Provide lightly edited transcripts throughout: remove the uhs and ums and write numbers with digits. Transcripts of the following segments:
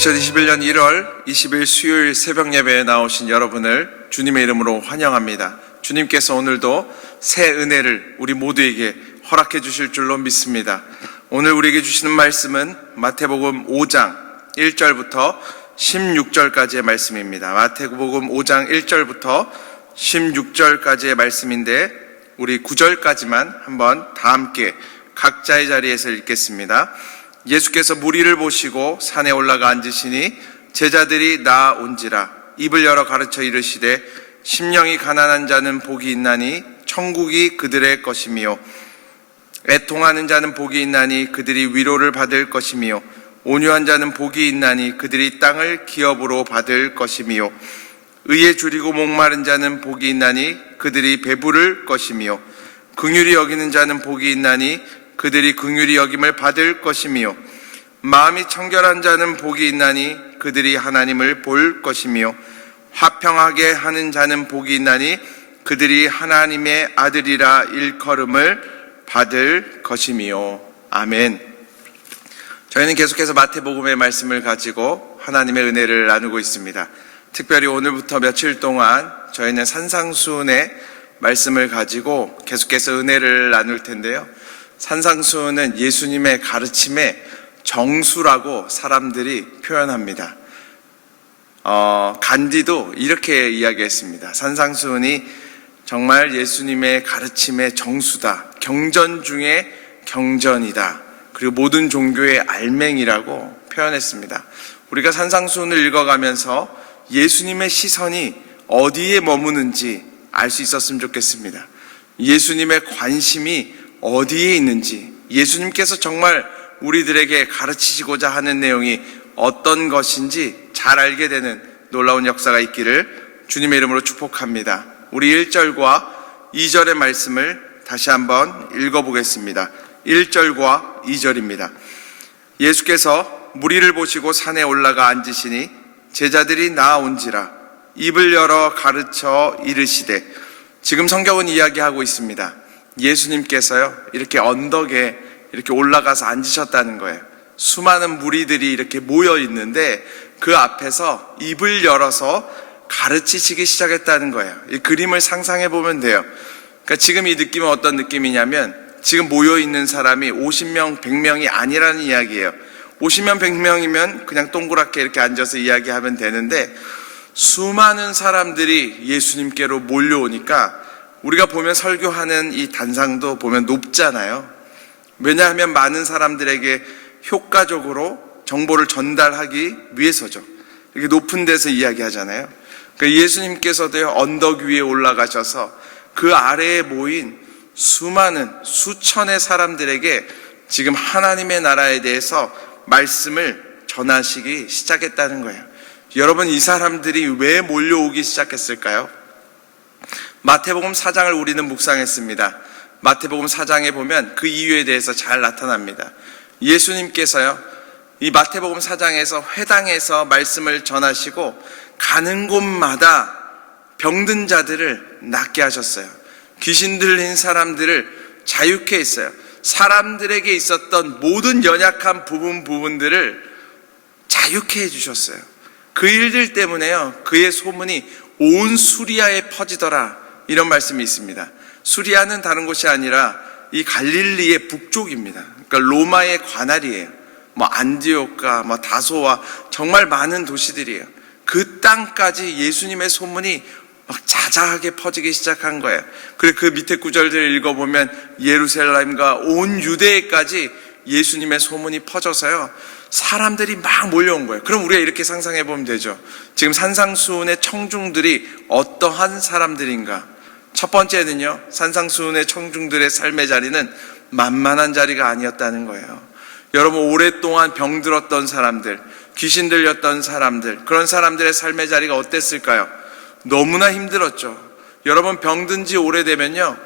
2021년 1월 20일 수요일 새벽 예배에 나오신 여러분을 주님의 이름으로 환영합니다. 주님께서 오늘도 새 은혜를 우리 모두에게 허락해 주실 줄로 믿습니다. 오늘 우리에게 주시는 말씀은 마태복음 5장 1절부터 16절까지의 말씀입니다. 마태복음 5장 1절부터 16절까지의 말씀인데 우리 9절까지만 한번 다 함께 각자의 자리에서 읽겠습니다. 예수께서 무리를 보시고 산에 올라가 앉으시니 제자들이 나아온지라 입을 열어 가르쳐 이르시되 심령이 가난한 자는 복이 있나니 천국이 그들의 것이며 애통하는 자는 복이 있나니 그들이 위로를 받을 것이며 온유한 자는 복이 있나니 그들이 땅을 기업으로 받을 것이며 의에 줄이고 목마른 자는 복이 있나니 그들이 배부를 것이며 긍휼히 여기는 자는 복이 있나니 그들이 긍휼히 여김을 받을 것이며 마음이 청결한 자는 복이 있나니 그들이 하나님을 볼 것이며 화평하게 하는 자는 복이 있나니 그들이 하나님의 아들이라 일컬음을 받을 것이며. 아멘. 저희는 계속해서 마태복음의 말씀을 가지고 하나님의 은혜를 나누고 있습니다. 특별히 오늘부터 며칠 동안 저희는 산상수훈의 말씀을 가지고 계속해서 은혜를 나눌 텐데요. 산상수훈은 예수님의 가르침의 정수라고 사람들이 표현합니다. 간디도 이렇게 이야기했습니다. 산상수훈이 정말 예수님의 가르침의 정수다. 경전 중에 경전이다. 그리고 모든 종교의 알맹이라고 표현했습니다. 우리가 산상수훈을 읽어가면서 예수님의 시선이 어디에 머무는지 알 수 있었으면 좋겠습니다. 예수님의 관심이 어디에 있는지, 예수님께서 정말 우리들에게 가르치시고자 하는 내용이 어떤 것인지 잘 알게 되는 놀라운 역사가 있기를 주님의 이름으로 축복합니다. 우리 1절과 2절의 말씀을 다시 한번 읽어보겠습니다. 1절과 2절입니다. 예수께서 무리를 보시고 산에 올라가 앉으시니 제자들이 나아온지라 입을 열어 가르쳐 이르시되. 지금 성경은 이야기하고 있습니다. 예수님께서요 이렇게 언덕에 이렇게 올라가서 앉으셨다는 거예요. 수많은 무리들이 이렇게 모여 있는데 그 앞에서 입을 열어서 가르치시기 시작했다는 거예요. 이 그림을 상상해 보면 돼요. 그러니까 지금 이 느낌은 어떤 느낌이냐면 지금 모여 있는 사람이 50명, 100명이 아니라는 이야기예요. 50명, 100명이면 그냥 동그랗게 이렇게 앉아서 이야기하면 되는데 수많은 사람들이 예수님께로 몰려오니까 우리가 보면 설교하는 이 단상도 보면 높잖아요. 왜냐하면 많은 사람들에게 효과적으로 정보를 전달하기 위해서죠. 이렇게 높은 데서 이야기하잖아요. 그러니까 예수님께서도 언덕 위에 올라가셔서 그 아래에 모인 수많은 수천의 사람들에게 지금 하나님의 나라에 대해서 말씀을 전하시기 시작했다는 거예요. 여러분, 이 사람들이 왜 몰려오기 시작했을까요? 마태복음 4장을 우리는 묵상했습니다. 마태복음 4장에 보면 그 이유에 대해서 잘 나타납니다. 예수님께서요, 이 마태복음 4장에서 회당에서 말씀을 전하시고 가는 곳마다 병든 자들을 낫게 하셨어요. 귀신 들린 사람들을 자유케 했어요. 사람들에게 있었던 모든 연약한 부분들을 자유케 해주셨어요. 그 일들 때문에요, 그의 소문이 온 수리아에 퍼지더라, 이런 말씀이 있습니다. 수리아는 다른 곳이 아니라 이 갈릴리의 북쪽입니다. 그러니까 로마의 관할이에요. 안디옥과 다소와 정말 많은 도시들이에요. 그 땅까지 예수님의 소문이 막 자자하게 퍼지기 시작한 거예요. 그리고 그 밑에 구절들을 읽어보면 예루살렘과 온 유대에까지 예수님의 소문이 퍼져서요, 사람들이 막 몰려온 거예요. 그럼 우리가 이렇게 상상해 보면 되죠. 지금 산상수훈의 청중들이 어떠한 사람들인가? 첫 번째는요, 산상수훈의 청중들의 삶의 자리는 만만한 자리가 아니었다는 거예요. 여러분, 오랫동안 병들었던 사람들, 귀신 들렸던 사람들, 그런 사람들의 삶의 자리가 어땠을까요? 너무나 힘들었죠. 여러분, 병든 지 오래되면요,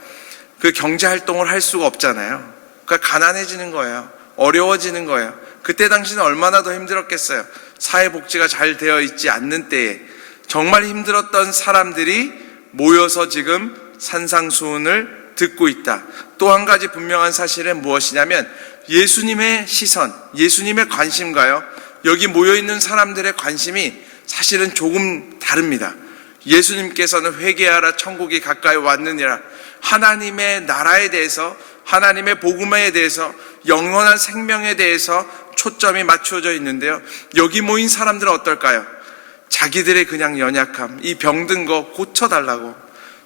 그 경제활동을 할 수가 없잖아요. 그러니까 가난해지는 거예요. 어려워지는 거예요. 그때 당시는 얼마나 더 힘들었겠어요. 사회복지가 잘 되어 있지 않는 때에 정말 힘들었던 사람들이 모여서 지금 산상수훈을 듣고 있다. 또 한 가지 분명한 사실은 무엇이냐면 예수님의 시선, 예수님의 관심가요, 여기 모여있는 사람들의 관심이 사실은 조금 다릅니다. 예수님께서는 회개하라 천국이 가까이 왔느니라, 하나님의 나라에 대해서, 하나님의 복음에 대해서, 영원한 생명에 대해서 초점이 맞추어져 있는데요, 여기 모인 사람들은 어떨까요? 자기들의 그냥 연약함, 이 병든 거 고쳐달라고,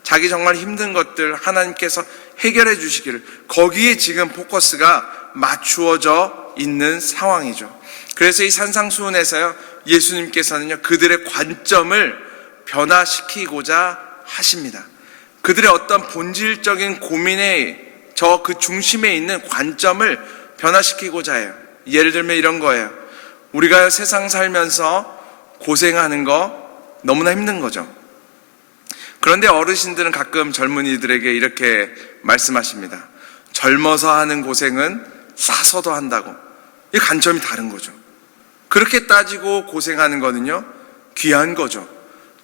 자기 정말 힘든 것들 하나님께서 해결해 주시기를, 거기에 지금 포커스가 맞추어져 있는 상황이죠. 그래서 이 산상수훈에서요, 예수님께서는요, 그들의 관점을 변화시키고자 하십니다. 그들의 어떤 본질적인 고민의 그 중심에 있는 관점을 변화시키고자 해요. 예를 들면 이런 거예요. 우리가 세상 살면서 고생하는 거 너무나 힘든 거죠. 그런데 어르신들은 가끔 젊은이들에게 이렇게 말씀하십니다. 젊어서 하는 고생은 사서도 한다고. 이 관점이 다른 거죠. 그렇게 따지고 고생하는 거는요, 귀한 거죠.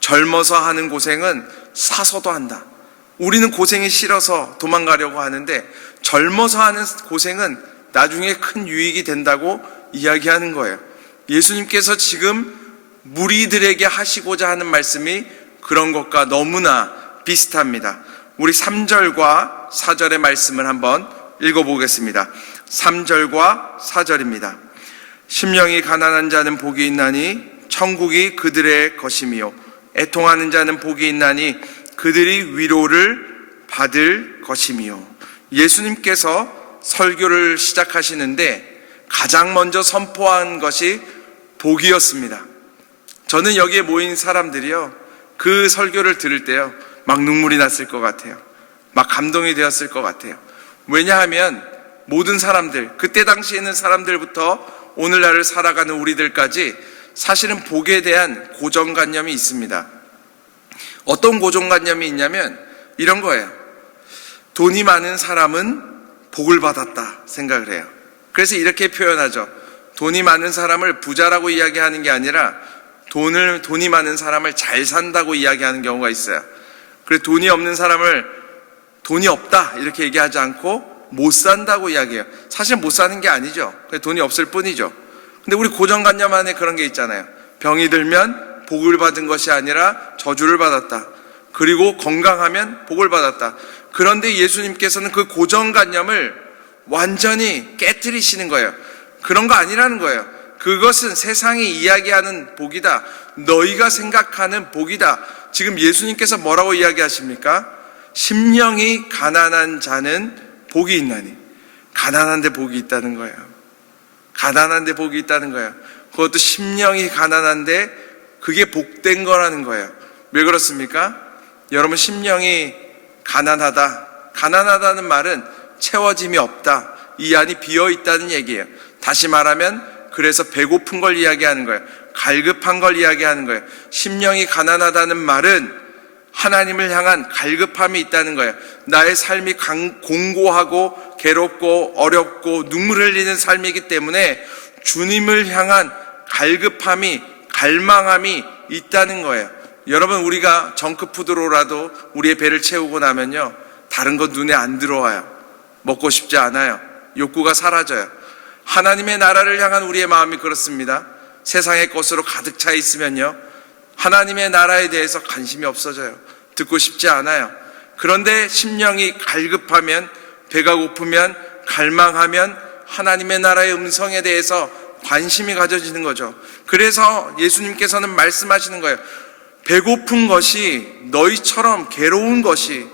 젊어서 하는 고생은 사서도 한다. 우리는 고생이 싫어서 도망가려고 하는데, 젊어서 하는 고생은 나중에 큰 유익이 된다고 이야기하는 거예요. 예수님께서 지금 무리들에게 하시고자 하는 말씀이 그런 것과 너무나 비슷합니다. 우리 3절과 4절의 말씀을 한번 읽어보겠습니다. 3절과 4절입니다. 심령이 가난한 자는 복이 있나니 천국이 그들의 것이며, 애통하는 자는 복이 있나니 그들이 위로를 받을 것이며. 예수님께서 설교를 시작하시는데 가장 먼저 선포한 것이 복이었습니다. 저는 여기에 모인 사람들이요, 그 설교를 들을 때요, 막 눈물이 났을 것 같아요. 막 감동이 되었을 것 같아요. 왜냐하면 모든 사람들, 그때 당시에 있는 사람들부터 오늘날을 살아가는 우리들까지 사실은 복에 대한 고정관념이 있습니다. 어떤 고정관념이 있냐면 이런 거예요. 돈이 많은 사람은 복을 받았다 생각을 해요. 그래서 이렇게 표현하죠. 돈이 많은 사람을 부자라고 이야기하는 게 아니라 돈이 많은 사람을 잘 산다고 이야기하는 경우가 있어요. 그래서 돈이 없는 사람을 돈이 없다 이렇게 얘기하지 않고 못 산다고 이야기해요. 사실 못 사는 게 아니죠. 돈이 없을 뿐이죠. 근데 우리 고정관념 안에 그런 게 있잖아요. 병이 들면 복을 받은 것이 아니라 저주를 받았다. 그리고 건강하면 복을 받았다. 그런데 예수님께서는 그 고정관념을 완전히 깨트리시는 거예요. 그런 거 아니라는 거예요. 그것은 세상이 이야기하는 복이다. 너희가 생각하는 복이다. 지금 예수님께서 뭐라고 이야기하십니까? 심령이 가난한 자는 복이 있나니. 가난한데 복이 있다는 거예요. 가난한데 복이 있다는 거예요. 그것도 심령이 가난한데 그게 복된 거라는 거예요. 왜 그렇습니까? 여러분, 심령이 가난하다. 가난하다는 말은 채워짐이 없다. 이 안이 비어 있다는 얘기예요. 다시 말하면 그래서 배고픈 걸 이야기하는 거예요. 갈급한 걸 이야기하는 거예요. 심령이 가난하다는 말은 하나님을 향한 갈급함이 있다는 거예요. 나의 삶이 공고하고 괴롭고 어렵고 눈물 흘리는 삶이기 때문에 주님을 향한 갈급함이, 갈망함이 있다는 거예요. 여러분, 우리가 정크푸드로라도 우리의 배를 채우고 나면요, 다른 건 눈에 안 들어와요. 먹고 싶지 않아요. 욕구가 사라져요. 하나님의 나라를 향한 우리의 마음이 그렇습니다. 세상의 것으로 가득 차 있으면요, 하나님의 나라에 대해서 관심이 없어져요. 듣고 싶지 않아요. 그런데 심령이 갈급하면, 배가 고프면, 갈망하면 하나님의 나라의 음성에 대해서 관심이 가져지는 거죠. 그래서 예수님께서는 말씀하시는 거예요. 배고픈 것이, 너희처럼 괴로운 것이,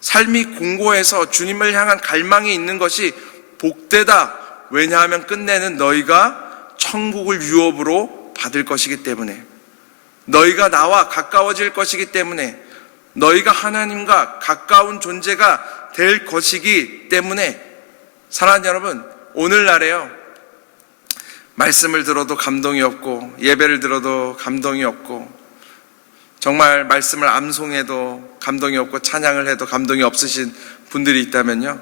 삶이 공고해서 주님을 향한 갈망이 있는 것이 복되다. 왜냐하면 끝내는 너희가 천국을 유업으로 받을 것이기 때문에, 너희가 나와 가까워질 것이기 때문에, 너희가 하나님과 가까운 존재가 될 것이기 때문에. 사랑하는 여러분, 오늘날에요, 말씀을 들어도 감동이 없고, 예배를 들어도 감동이 없고, 정말 말씀을 암송해도 감동이 없고, 찬양을 해도 감동이 없으신 분들이 있다면요,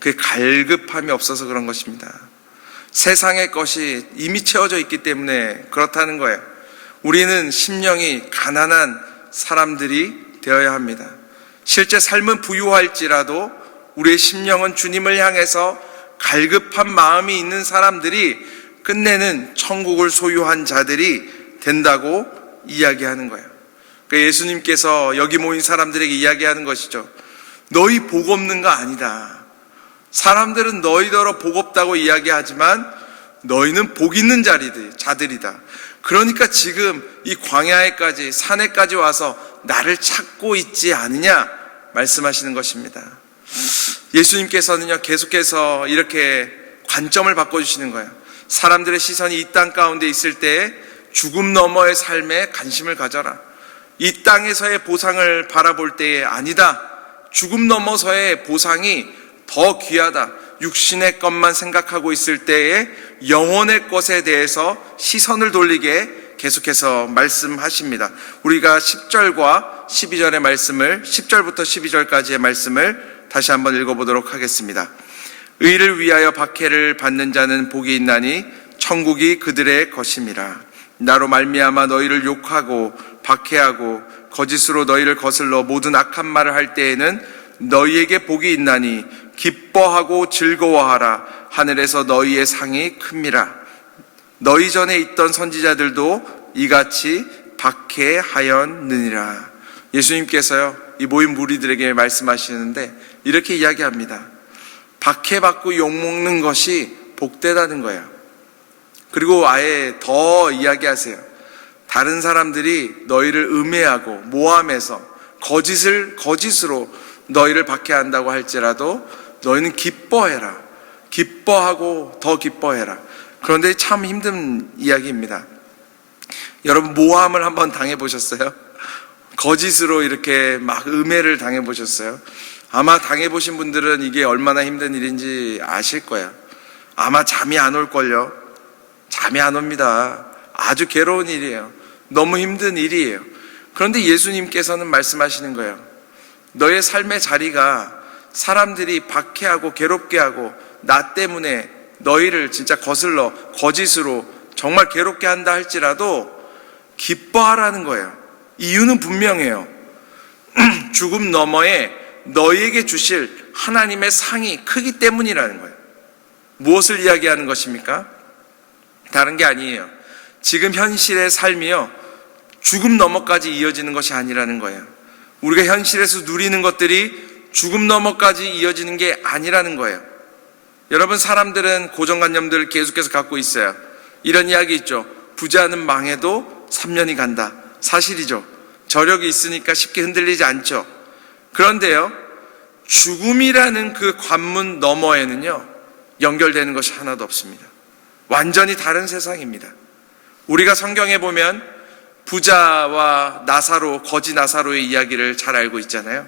그게 갈급함이 없어서 그런 것입니다. 세상의 것이 이미 채워져 있기 때문에 그렇다는 거예요. 우리는 심령이 가난한 사람들이 되어야 합니다. 실제 삶은 부유할지라도 우리의 심령은 주님을 향해서 갈급한 마음이 있는 사람들이 끝내는 천국을 소유한 자들이 된다고 이야기하는 거예요. 그러니까 예수님께서 여기 모인 사람들에게 이야기하는 것이죠. 너희 복 없는 거 아니다. 사람들은 너희더러 복 없다고 이야기하지만 너희는 복 있는 자들이다. 그러니까 지금 이 광야에까지, 산에까지 와서 나를 찾고 있지 않느냐 말씀하시는 것입니다. 예수님께서는요, 계속해서 이렇게 관점을 바꿔주시는 거예요. 사람들의 시선이 이 땅 가운데 있을 때에 죽음 너머의 삶에 관심을 가져라. 이 땅에서의 보상을 바라볼 때에 아니다. 죽음 넘어서의 보상이 더 귀하다. 육신의 것만 생각하고 있을 때에 영혼의 것에 대해서 시선을 돌리게 계속해서 말씀하십니다. 우리가 10절과 12절의 말씀을, 10절부터 12절까지의 말씀을 다시 한번 읽어보도록 하겠습니다. 의를 위하여 박해를 받는 자는 복이 있나니 천국이 그들의 것임이라. 나로 말미암아 너희를 욕하고 박해하고 거짓으로 너희를 거슬러 모든 악한 말을 할 때에는 너희에게 복이 있나니 기뻐하고 즐거워하라. 하늘에서 너희의 상이 큽니다. 너희 전에 있던 선지자들도 이같이 박해하였느니라. 예수님께서요, 이 모인 무리들에게 말씀하시는데 이렇게 이야기합니다. 박해받고 욕먹는 것이 복되다는 거예요. 그리고 아예 더 이야기하세요. 다른 사람들이 너희를 음해하고 모함해서 거짓으로 너희를 박해한다고 할지라도 너희는 기뻐해라. 기뻐하고 더 기뻐해라. 그런데 참 힘든 이야기입니다. 여러분, 모함을 한번 당해보셨어요? 거짓으로 이렇게 막 음해를 당해보셨어요? 아마 당해보신 분들은 이게 얼마나 힘든 일인지 아실 거예요. 아마 잠이 안 올걸요. 잠이 안 옵니다. 아주 괴로운 일이에요. 너무 힘든 일이에요. 그런데 예수님께서는 말씀하시는 거예요. 너의 삶의 자리가 사람들이 박해하고 괴롭게 하고 나 때문에 너희를 진짜 거슬러 거짓으로 정말 괴롭게 한다 할지라도 기뻐하라는 거예요. 이유는 분명해요. 죽음 너머에 너희에게 주실 하나님의 상이 크기 때문이라는 거예요. 무엇을 이야기하는 것입니까? 다른 게 아니에요. 지금 현실의 삶이요, 죽음 너머까지 이어지는 것이 아니라는 거예요. 우리가 현실에서 누리는 것들이 죽음 너머까지 이어지는 게 아니라는 거예요. 여러분, 사람들은 고정관념들을 계속해서 갖고 있어요. 이런 이야기 있죠. 부자는 망해도 3년이 간다. 사실이죠. 저력이 있으니까 쉽게 흔들리지 않죠. 그런데요, 죽음이라는 그 관문 너머에는요, 연결되는 것이 하나도 없습니다. 완전히 다른 세상입니다. 우리가 성경에 보면 부자와 나사로, 거지 나사로의 이야기를 잘 알고 있잖아요.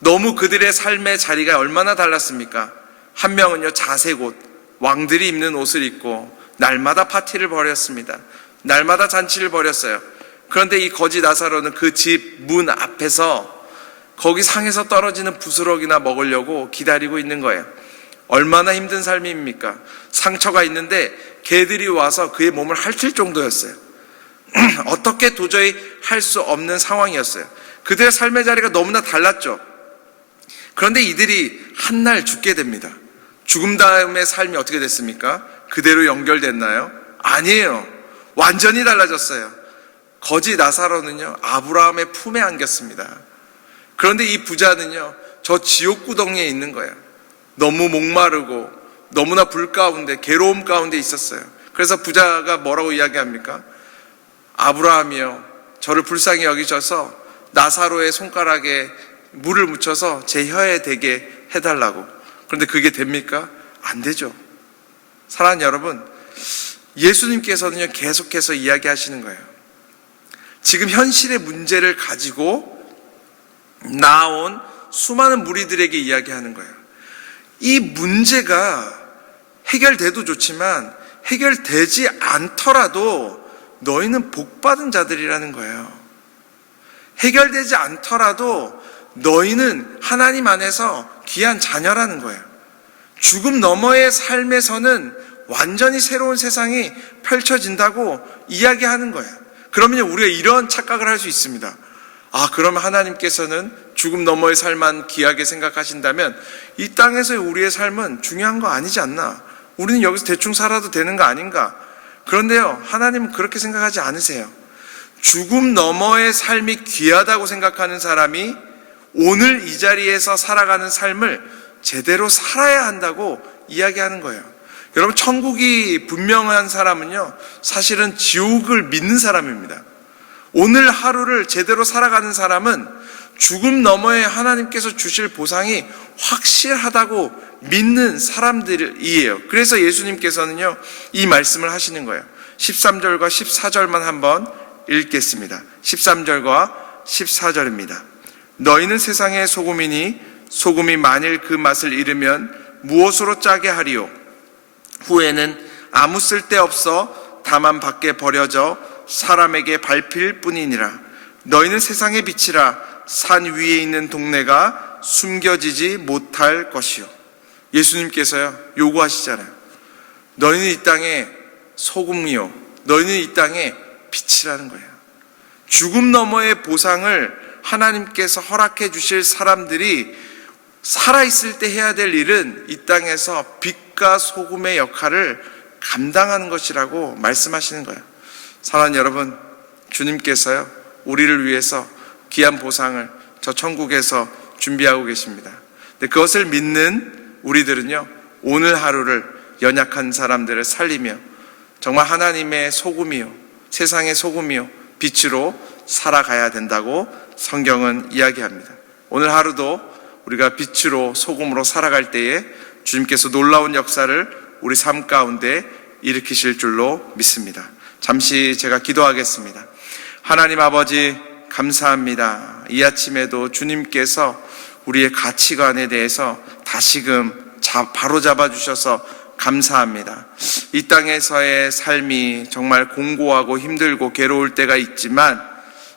너무 그들의 삶의 자리가 얼마나 달랐습니까? 한 명은요, 자색 옷, 왕들이 입는 옷을 입고 날마다 파티를 벌였습니다. 날마다 잔치를 벌였어요. 그런데 이 거지 나사로는 그 집 문 앞에서 거기 상에서 떨어지는 부스러기나 먹으려고 기다리고 있는 거예요. 얼마나 힘든 삶입니까? 상처가 있는데 개들이 와서 그의 몸을 핥을 정도였어요. 어떻게 도저히 할 수 없는 상황이었어요. 그들의 삶의 자리가 너무나 달랐죠. 그런데 이들이 한날 죽게 됩니다. 죽음 다음의 삶이 어떻게 됐습니까? 그대로 연결됐나요? 아니에요. 완전히 달라졌어요. 거지 나사로는요, 아브라함의 품에 안겼습니다. 그런데 이 부자는요, 저 지옥 구덩이에 있는 거예요. 너무 목마르고 너무나 불 가운데, 괴로움 가운데 있었어요. 그래서 부자가 뭐라고 이야기합니까? 아브라함이요, 저를 불쌍히 여기셔서 나사로의 손가락에 물을 묻혀서 제 혀에 대게 해달라고. 그런데 그게 됩니까? 안 되죠. 사랑하는 여러분, 예수님께서는요, 계속해서 이야기하시는 거예요. 지금 현실의 문제를 가지고 나온 수많은 무리들에게 이야기하는 거예요. 이 문제가 해결돼도 좋지만 해결되지 않더라도 너희는 복받은 자들이라는 거예요. 해결되지 않더라도 너희는 하나님 안에서 귀한 자녀라는 거예요. 죽음 너머의 삶에서는 완전히 새로운 세상이 펼쳐진다고 이야기하는 거예요. 그러면 우리가 이런 착각을 할 수 있습니다. 아, 그러면 하나님께서는 죽음 너머의 삶만 귀하게 생각하신다면 이 땅에서의 우리의 삶은 중요한 거 아니지 않나? 우리는 여기서 대충 살아도 되는 거 아닌가? 그런데요, 하나님은 그렇게 생각하지 않으세요. 죽음 너머의 삶이 귀하다고 생각하는 사람이 오늘 이 자리에서 살아가는 삶을 제대로 살아야 한다고 이야기하는 거예요. 여러분, 천국이 분명한 사람은요, 사실은 지옥을 믿는 사람입니다. 오늘 하루를 제대로 살아가는 사람은 죽음 너머에 하나님께서 주실 보상이 확실하다고 믿는 사람들이에요. 그래서 예수님께서는요, 이 말씀을 하시는 거예요. 13절과 14절만 한번 읽겠습니다. 13절과 14절입니다. 너희는 세상의 소금이니 소금이 만일 그 맛을 잃으면 무엇으로 짜게 하리요? 후에는 아무 쓸데없어 다만 밖에 버려져 사람에게 밟힐 뿐이니라. 너희는 세상의 빛이라. 산 위에 있는 동네가 숨겨지지 못할 것이요. 예수님께서요, 요구하시잖아요. 너희는 이 땅의 소금이요, 너희는 이 땅의 빛이라는 거예요. 죽음 너머의 보상을 하나님께서 허락해 주실 사람들이 살아있을 때 해야 될 일은 이 땅에서 빛과 소금의 역할을 감당하는 것이라고 말씀하시는 거예요. 사랑하는 여러분, 주님께서요, 우리를 위해서 귀한 보상을 저 천국에서 준비하고 계십니다. 근데 그것을 믿는 우리들은요, 오늘 하루를 연약한 사람들을 살리며 정말 하나님의 소금이요, 세상의 소금이요, 빛으로 살아가야 된다고 성경은 이야기합니다. 오늘 하루도 우리가 빛으로 소금으로 살아갈 때에 주님께서 놀라운 역사를 우리 삶 가운데 일으키실 줄로 믿습니다. 잠시 제가 기도하겠습니다. 하나님 아버지, 감사합니다. 이 아침에도 주님께서 우리의 가치관에 대해서 다시금 바로잡아 주셔서 감사합니다. 이 땅에서의 삶이 정말 공고하고 힘들고 괴로울 때가 있지만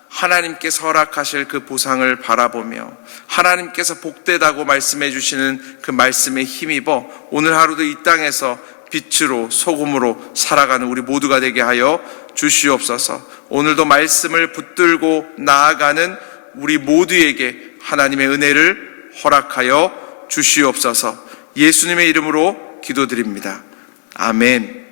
하나님께서 허락하실 그 보상을 바라보며 하나님께서 복되다고 말씀해 주시는 그 말씀에 힘입어 오늘 하루도 이 땅에서 빛으로 소금으로 살아가는 우리 모두가 되게 하여 주시옵소서. 오늘도 말씀을 붙들고 나아가는 우리 모두에게 하나님의 은혜를 허락하여 주시옵소서. 예수님의 이름으로 기도드립니다. 아멘.